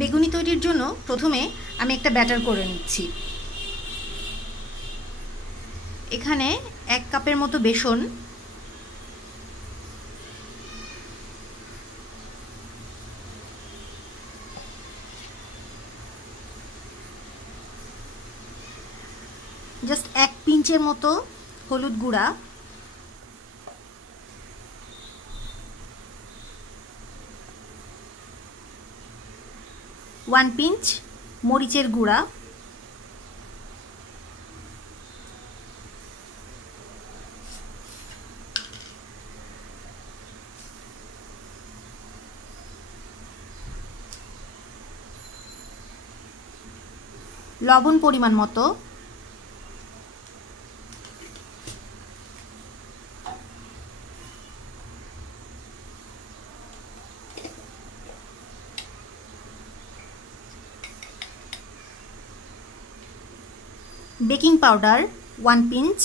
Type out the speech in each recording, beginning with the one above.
বেগুনি তৈরির জন্য প্রথমে আমি একটা ব্যাটার করে নিচ্ছি। এখানে 1 কাপের মতো বেসন, জাস্ট 1 পিঞ্চের মতো হলুদ গুঁড়া, ওয়ান পিঞ্চ মরিচের গুঁড়া, লবণ পরিমাণ মতো, বেকিং পাউডার 1 পিঞ্চ,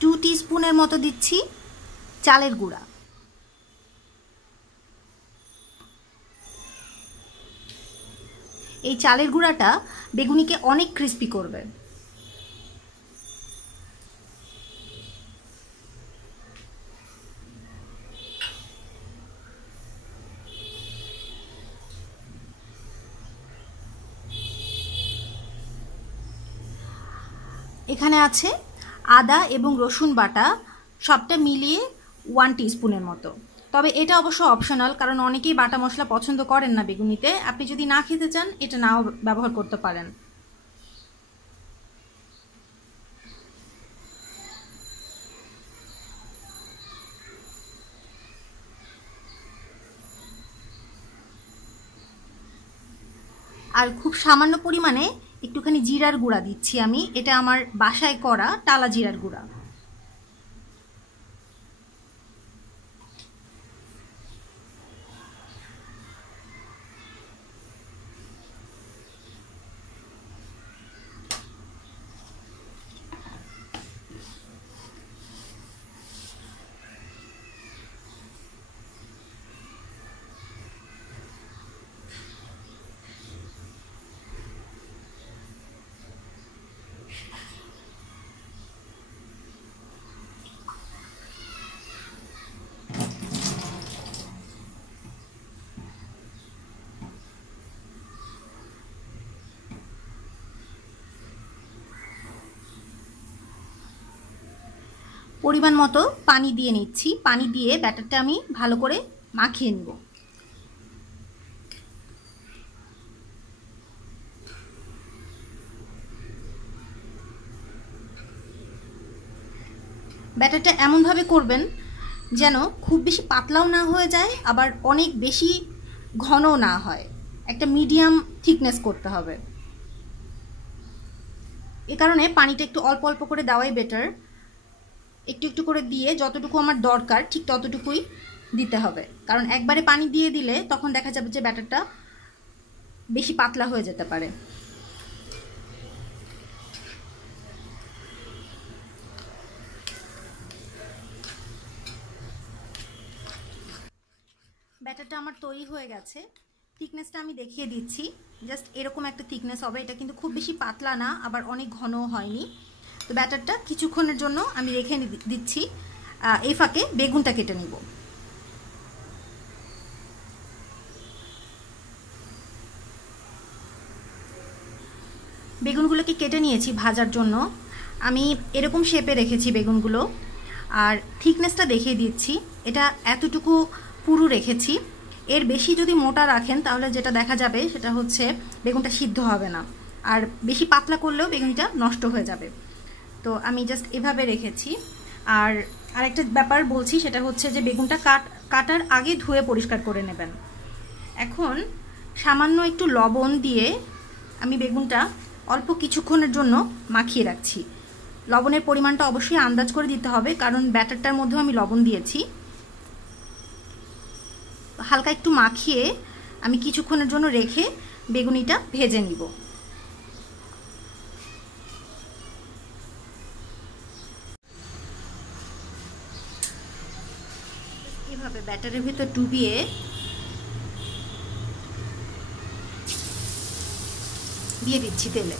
টু টিস্পুনের মতো দিচ্ছি চালের গুঁড়া। এই চালের গুঁড়াটা বেগুনিকে অনেক ক্রিস্পি করবে। এখানে আছে আদা এবং রসুন বাটা, সবটা মিলিয়ে 1 টিস্পুনের মতো। তবে এটা অবশ্য অপশনাল, কারণ অনেকেই বাটা মশলা পছন্দ করেন না বেগুনিতে। আপনি যদি না খেতে চান এটা নাও ব্যবহার করতে পারেন। আর খুব সামান্য পরিমাণে একটুখানি জিরার গুঁড়া দিচ্ছি আমি। এটা আমার বাসায় করা টালা জিরার গুঁড়া। পরিমাণ মতো পানি দিয়ে নিচ্ছি। পানি দিয়ে ব্যাটারটা আমি ভালো করে মাখিয়ে নেব। ব্যাটারটা এমনভাবে করবেন যেন খুব বেশি পাতলাও না হয়ে যায়, আবার অনেক বেশি ঘনও না হয়। একটা মিডিয়াম থিকনেস করতে হবে। এ কারণে পানিটা একটু অল্প অল্প করে দেওয়াই বেটার। একটু একটু করে দিয়ে যতটুকু আমার দরকার ঠিক ততটুকুই দিতে হবে, কারণ একবারে পানি দিয়ে দিলে তখন দেখা যাবে যে ব্যাটারটা বেশি পাতলা হয়ে যেতে পারে। ব্যাটারটা আমার তৈরি হয়ে গেছে। থিকনেসটা আমি দেখিয়ে দিচ্ছি। জাস্ট এরকম একটা থিকনেস হবে। এটা কিন্তু খুব বেশি পাতলা না, আবার অনেক ঘনও হয়নি। তো ব্যাটারটা কিছুক্ষণের জন্য আমি রেখে দিচ্ছি। এই ফাঁকে বেগুনটা কেটে নিব। বেগুনগুলোকে কেটে নিয়েছি ভাজার জন্য। আমি এরকম শেপে রেখেছি বেগুনগুলো। আর থিকনেসটা দেখিয়ে দিচ্ছি। এটা এতটুকু পুরু রেখেছি। এর বেশি যদি মোটা রাখেন তাহলে যেটা দেখা যাবে সেটা হচ্ছে বেগুনটা সিদ্ধ হবে না, আর বেশি পাতলা করলেও বেগুনটা নষ্ট হয়ে যাবে। তো আমি জাস্ট এভাবে রেখেছি। আর আরেকটা ব্যাপার বলছি, সেটা হচ্ছে যে বেগুনটা কাটার আগে ধুয়ে পরিষ্কার করে নেবেন। এখন সামান্য একটু লবণ দিয়ে আমি বেগুনটা অল্প কিছুক্ষণের জন্য মাখিয়ে রাখছি। লবণের পরিমাণটা অবশ্যই আন্দাজ করে দিতে হবে, কারণ ব্যাটারটার মধ্যেও আমি লবণ দিয়েছি। হালকা একটু মাখিয়ে আমি কিছুক্ষণের জন্য রেখে বেগুনিটা ভেজে নিব। এভাবে ব্যাটারের ভিতর ডুবিয়ে দিয়ে দিচ্ছি তেলে।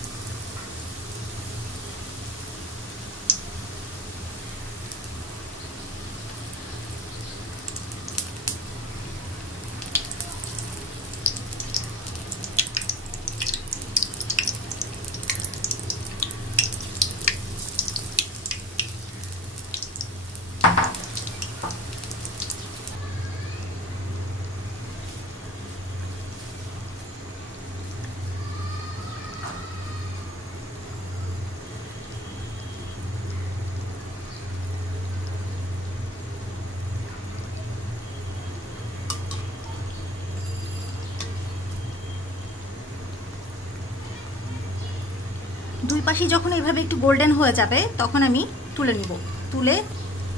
দুই পাশে যখন এইভাবে একটু গোল্ডেন হয়ে যাবে তখন আমি তুলে নিব। তুলে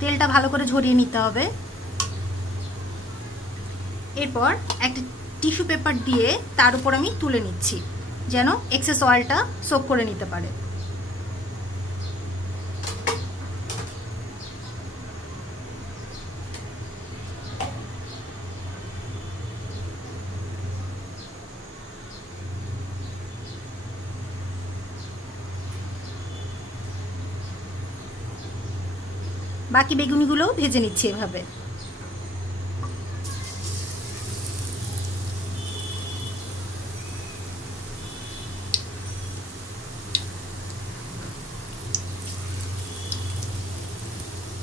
তেলটা ভালো করে ঝরিয়ে নিতে হবে। এরপর একটা টিস্যু পেপার দিয়ে তার উপর আমি তুলে নিচ্ছি যেন এক্সেস অয়েলটা সোক করে নিতে পারে। বাকি বেগুনিগুলো ভেজে নিচ্ছি এভাবে।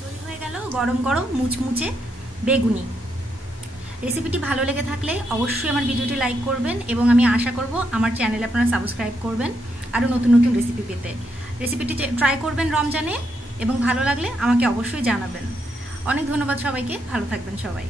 তৈরি হয়ে গেল গরম গরম মুচমুচে বেগুনি। রেসিপিটি ভালো লেগে থাকলে অবশ্যই আমার ভিডিওটি লাইক করবেন এবং আমি আশা করব আমার চ্যানেলে আপনারা সাবস্ক্রাইব করবেন আরও নতুন নতুন রেসিপি পেতে। রেসিপিটি ট্রাই করবেন রমজানে এবং ভালো লাগলে আমাকে অবশ্যই জানাবেন। অনেক ধন্যবাদ সবাইকে, ভালো থাকবেন সবাই।